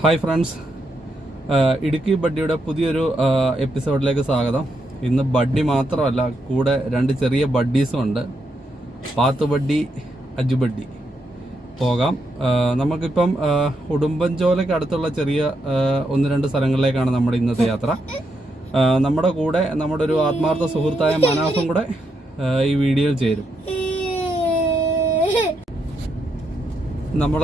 Hi friends, Idukki ബഡ്ഡിയുടെ പുതിയൊരു എപ്പിസോഡിലേക്ക് സ്വാഗതം. ഇന്ന് ബഡ്ഡി മാത്രമല്ല, കൂടെ രണ്ട് ചെറിയ ബഡ്ഡീസും ഉണ്ട്. പാത്തു ബഡ്ഡി, അജു ബഡ്ഡി. പോകാം. നമുക്കിപ്പം ഉടുമ്പൻചോലയ്ക്ക് അടുത്തുള്ള ചെറിയ ഒന്ന് രണ്ട് സ്ഥലങ്ങളിലേക്കാണ് നമ്മുടെ ഇന്നത്തെ യാത്ര. നമ്മുടെ കൂടെ നമ്മുടെ ഒരു ആത്മാർത്ഥ സുഹൃത്തായ മനാഫും കൂടെ ഈ വീഡിയോയിൽ ചേരും. നമ്മൾ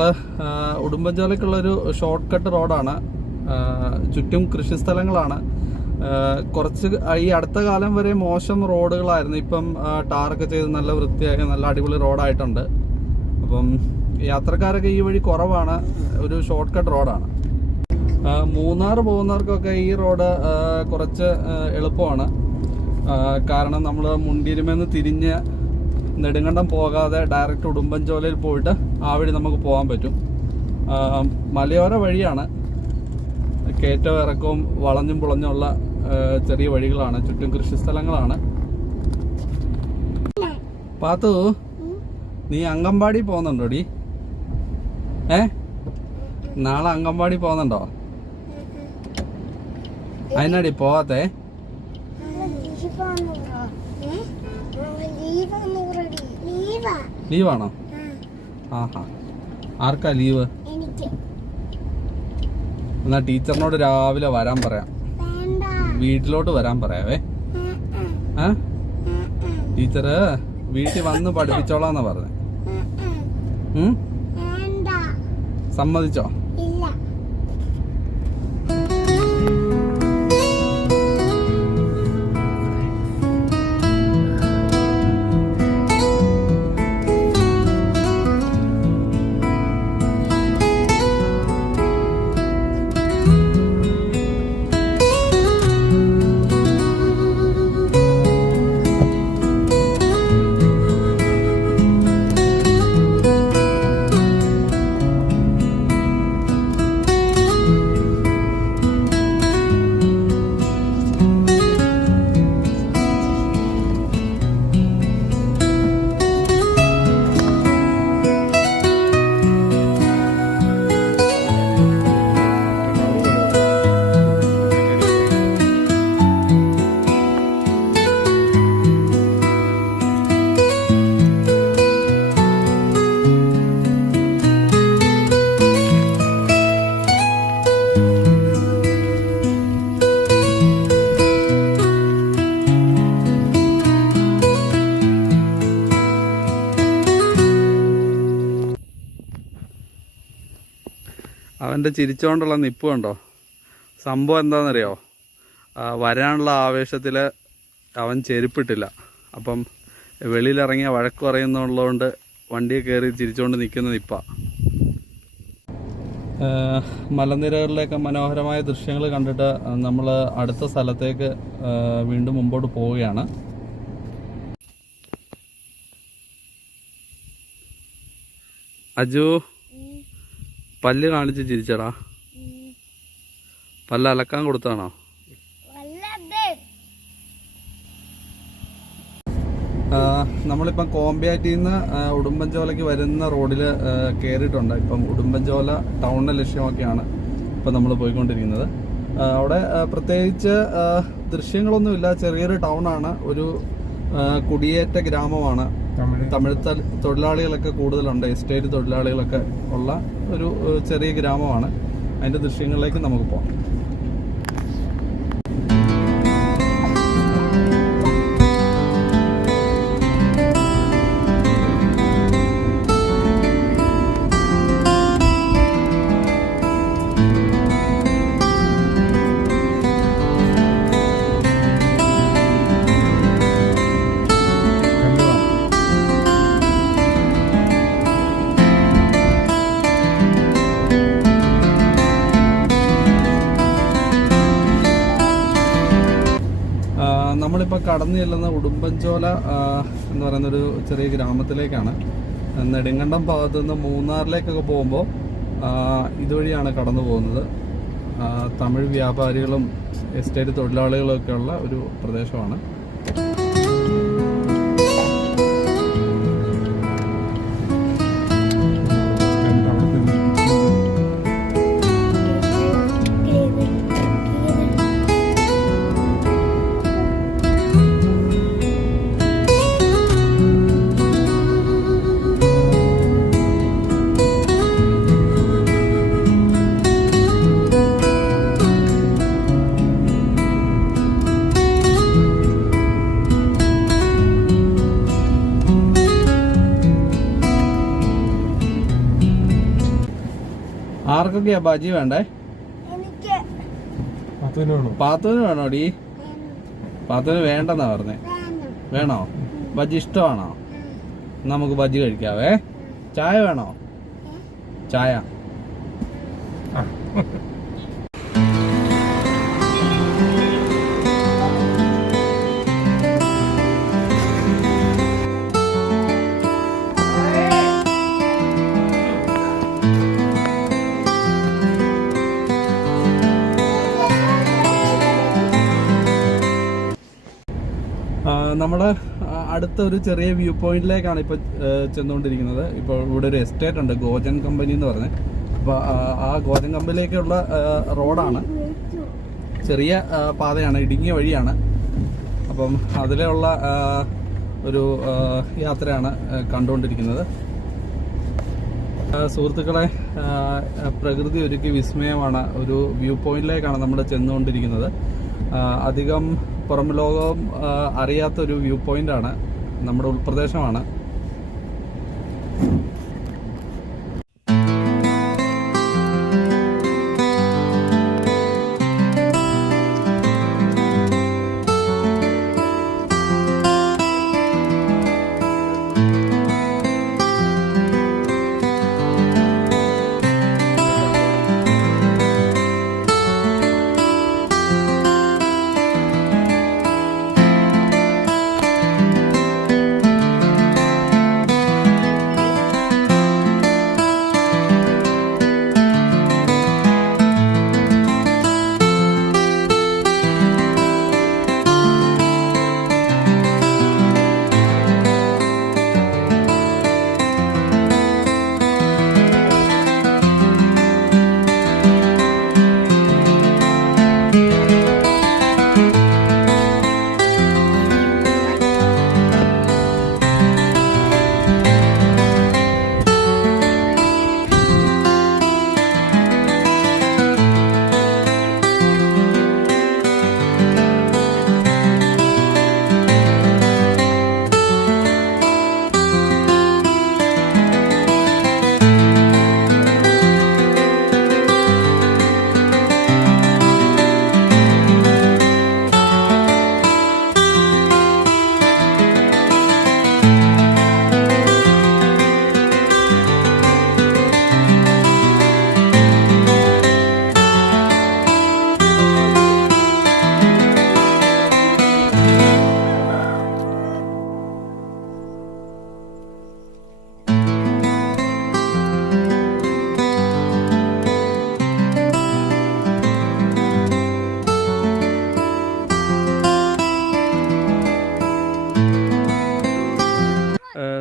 ഉടുമ്പൻചോലയ്ക്കുള്ളൊരു ഷോർട്ട് കട്ട് റോഡാണ്. ചുറ്റും കൃഷിസ്ഥലങ്ങളാണ്. കുറച്ച് ഈ അടുത്ത കാലം വരെ മോശം റോഡുകളായിരുന്നു. ഇപ്പം ടാറൊക്കെ ചെയ്ത് നല്ല വൃത്തിയായി നല്ല അടിപൊളി റോഡായിട്ടുണ്ട്. അപ്പം യാത്രക്കാരൊക്കെ ഈ വഴി കുറവാണ്. ഒരു ഷോർട്ട് കട്ട് റോഡാണ്. മൂന്നാർ പോകുന്നവർക്കൊക്കെ ഈ റോഡ് കുറച്ച് എളുപ്പമാണ്. കാരണം നമ്മൾ മുണ്ടിരുമെന്ന് തിരിഞ്ഞ് നെടുങ്കണ്ടം പോകാതെ ഡയറക്റ്റ് ഉടുമ്പൻചോലയിൽ പോയിട്ട് ആ വഴി നമുക്ക് പോകാൻ പറ്റും. മലയോര വഴിയാണ്. കയറ്റവും ഇറക്കവും വളഞ്ഞും പുളഞ്ഞുള്ള ചെറിയ വഴികളാണ്. ചുറ്റും കൃഷിസ്ഥലങ്ങളാണ്. പാത്തു, നീ അംഗൻവാടി പോകുന്നുണ്ടോടി? നാളെ അംഗൻവാടി പോകുന്നുണ്ടോ? അതിനാടി പോവാത്തെ? ലീവാണോ? ആഹാ, ആർക്കാ ലീവ്? എന്നാ ടീച്ചറിനോട് രാവിലെ വരാൻ പറയാം. വീട്ടിലോട്ട് വരാൻ പറയാവേ. ടീച്ചറ് വീട്ടിൽ വന്ന് പഠിപ്പിച്ചോളാന്നാ പറഞ്ഞേ. സമ്മതിച്ചോ? അവൻ്റെ ചിരിച്ചുകൊണ്ടുള്ള നിപ്പ് കണ്ടോ? സംഭവം എന്താണെന്നറിയോ? വരാനുള്ള ആവേശത്തിൽ അവൻ ചെരുപ്പിട്ടില്ല. അപ്പം വെളിയിലിറങ്ങിയ വഴക്ക് പറയുന്നുള്ളതുകൊണ്ട് വണ്ടിയെ കയറി ചിരിച്ചുകൊണ്ട് നിൽക്കുന്ന നിപ്പാണ്. മലനിരകളിലേക്ക് മനോഹരമായ ദൃശ്യങ്ങൾ കണ്ടിട്ട് നമ്മൾ അടുത്ത സ്ഥലത്തേക്ക് വീണ്ടും മുമ്പോട്ട് പോവുകയാണ്. അജു, പല്ല് കാണിച്ച് ചിരിച്ചടാ. പല്ല് അലക്കാൻ കൊടുത്താണോ? നമ്മളിപ്പം കോമ്പിയാറ്റിൽ നിന്ന് ഉടുമ്പൻചോലയ്ക്ക് വരുന്ന റോഡിൽ കയറിയിട്ടുണ്ട്. ഇപ്പം ഉടുമ്പൻചോല ടൗണിനെ ലക്ഷ്യമാക്കിയാണ് ഇപ്പം നമ്മൾ പോയിക്കൊണ്ടിരിക്കുന്നത്. അവിടെ പ്രത്യേകിച്ച് ദൃശ്യങ്ങളൊന്നുമില്ല. ചെറിയൊരു ടൗണാണ്. ഒരു കുടിയേറ്റ ഗ്രാമമാണ്. തമിഴ് തൊഴിലാളികളൊക്കെ കൂടുതലുണ്ട്. എസ്റ്റേറ്റ് തൊഴിലാളികളൊക്കെ ഉള്ള ഒരു ചെറിയ ഗ്രാമമാണ്. അതിൻ്റെ ദൃശ്യങ്ങളിലേക്ക് നമുക്ക് പോകാം. നമ്മളിപ്പോൾ കടന്നു ചെല്ലുന്ന ഉടുമ്പൻചോല എന്ന് പറയുന്നൊരു ചെറിയ ഗ്രാമത്തിലേക്കാണ്. നെടുങ്കണ്ടം ഭാഗത്തു നിന്ന് മൂന്നാറിലേക്കൊക്കെ പോകുമ്പോൾ ഇതുവഴിയാണ് കടന്നു പോകുന്നത്. തമിഴ് വ്യാപാരികളും എസ്റ്റേറ്റ് തൊഴിലാളികളും ഒക്കെയുള്ള ഒരു പ്രദേശമാണ്. ആർക്കൊക്കെയാ ബജി വേണ്ടേ? പാത്തുവിന് വേണോടി? പാത്തുവിന് വേണ്ടെന്നാ പറഞ്ഞേ. വേണോ? ബജി ഇഷ്ടമാണോ? നമുക്ക് ബജി കഴിക്കാവേ. ചായ വേണോ? ചായ. നമ്മൾ അടുത്ത ഒരു ചെറിയ വ്യൂ പോയിന്റിലേക്കാണ് ഇപ്പോൾ ചെന്നുകൊണ്ടിരിക്കുന്നത്. ഇപ്പോൾ ഇവിടെ ഒരു എസ്റ്റേറ്റ് ഉണ്ട്, ഗോജൻ കമ്പനി എന്ന് പറഞ്ഞ്. അപ്പോൾ ആ ഗോജൻ കമ്പനിയിലേക്കുള്ള റോഡാണ്. ചെറിയ പാതയാണ്, ഇടുങ്ങിയ വഴിയാണ്. അപ്പം അതിലുള്ള ഒരു യാത്രയാണ് കണ്ടുകൊണ്ടിരിക്കുന്നത്. സുഹൃത്തുക്കളെ, പ്രകൃതി ഒരുക്കി വിസ്മയമാണ്. ഒരു വ്യൂ പോയിന്റിലേക്കാണ് നമ്മൾ ചെന്നുകൊണ്ടിരിക്കുന്നത്. അധികം പുറം ലോകം അറിയാത്തൊരു വ്യൂ പോയിന്റാണ്, നമ്മുടെ ഉൾപ്രദേശമാണ്.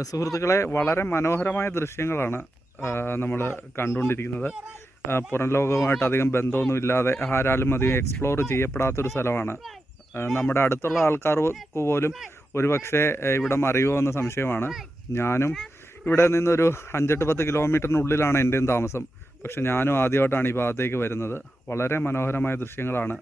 സുഹൃത്തുക്കളെ, വളരെ മനോഹരമായ ദൃശ്യങ്ങളാണ് നമ്മൾ കണ്ടുകൊണ്ടിരിക്കുന്നത്. പുറം ലോകവുമായിട്ട് അധികം ബന്ധമൊന്നുമില്ലാതെ ആരാലും അധികം എക്സ്പ്ലോർ ചെയ്യപ്പെടാത്തൊരു സ്ഥലമാണ്. നമ്മുടെ അടുത്തുള്ള ആൾക്കാർക്ക് പോലും ഒരുപക്ഷെ ഇവിടം അറിയുമോ എന്ന സംശയമാണ്. ഞാനും ഇവിടെ നിന്നൊരു 5-10 കിലോമീറ്ററിനുള്ളിലാണ് എൻ്റെയും താമസം. പക്ഷെ ഞാനും ആദ്യമായിട്ടാണ് ഈ ഭാഗത്തേക്ക് വരുന്നത്. വളരെ മനോഹരമായ ദൃശ്യങ്ങളാണ്.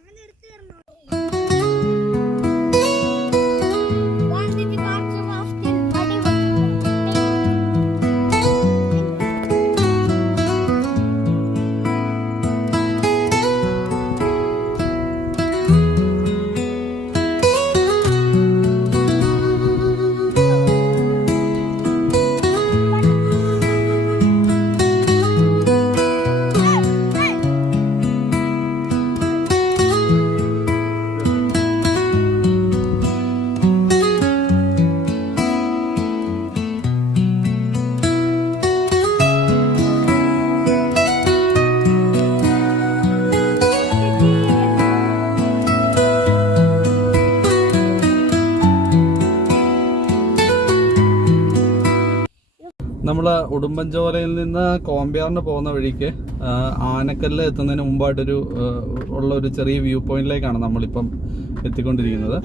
നമ്മൾ ഉടുമ്പൻചോലയിൽ നിന്ന് കോമ്പ്യാറിന് പോകുന്ന വഴിക്ക് ആനക്കല്ല് എത്തുന്നതിന് മുമ്പായിട്ടൊരു ഉള്ള ഒരു ചെറിയ വ്യൂ പോയിന്റിലേക്കാണ് നമ്മളിപ്പം എത്തിക്കൊണ്ടിരിക്കുന്നത്.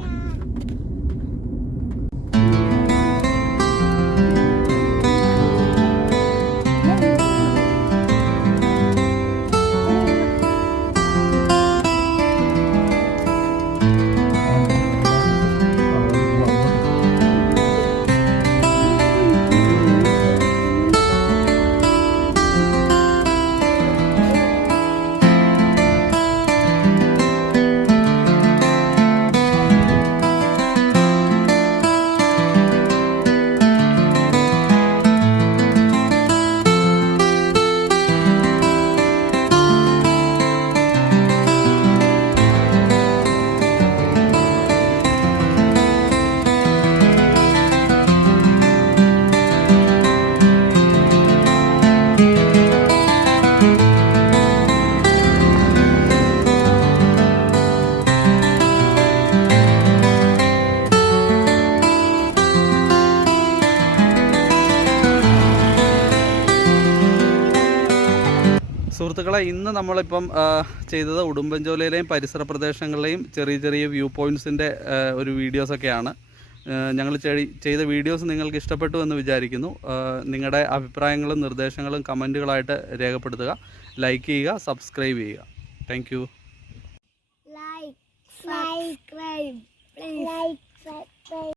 സുഹൃത്തുക്കളെ, ഇന്ന് നമ്മളിപ്പം ചെയ്തത് ഉടുമ്പൻചോലയിലെയും പരിസര പ്രദേശങ്ങളിലെയും ചെറിയ ചെറിയ വ്യൂ പോയിൻറ്റ്സിൻ്റെ ഒരു വീഡിയോസൊക്കെയാണ്. ഞങ്ങൾ ചെയ്ത വീഡിയോസ് നിങ്ങൾക്ക് ഇഷ്ടപ്പെട്ടു എന്ന് വിചാരിക്കുന്നു. നിങ്ങളുടെ അഭിപ്രായങ്ങളും നിർദ്ദേശങ്ങളും കമൻറ്റുകളായിട്ട് രേഖപ്പെടുത്തുക. ലൈക്ക് ചെയ്യുക, സബ്സ്ക്രൈബ് ചെയ്യുക. Thank you.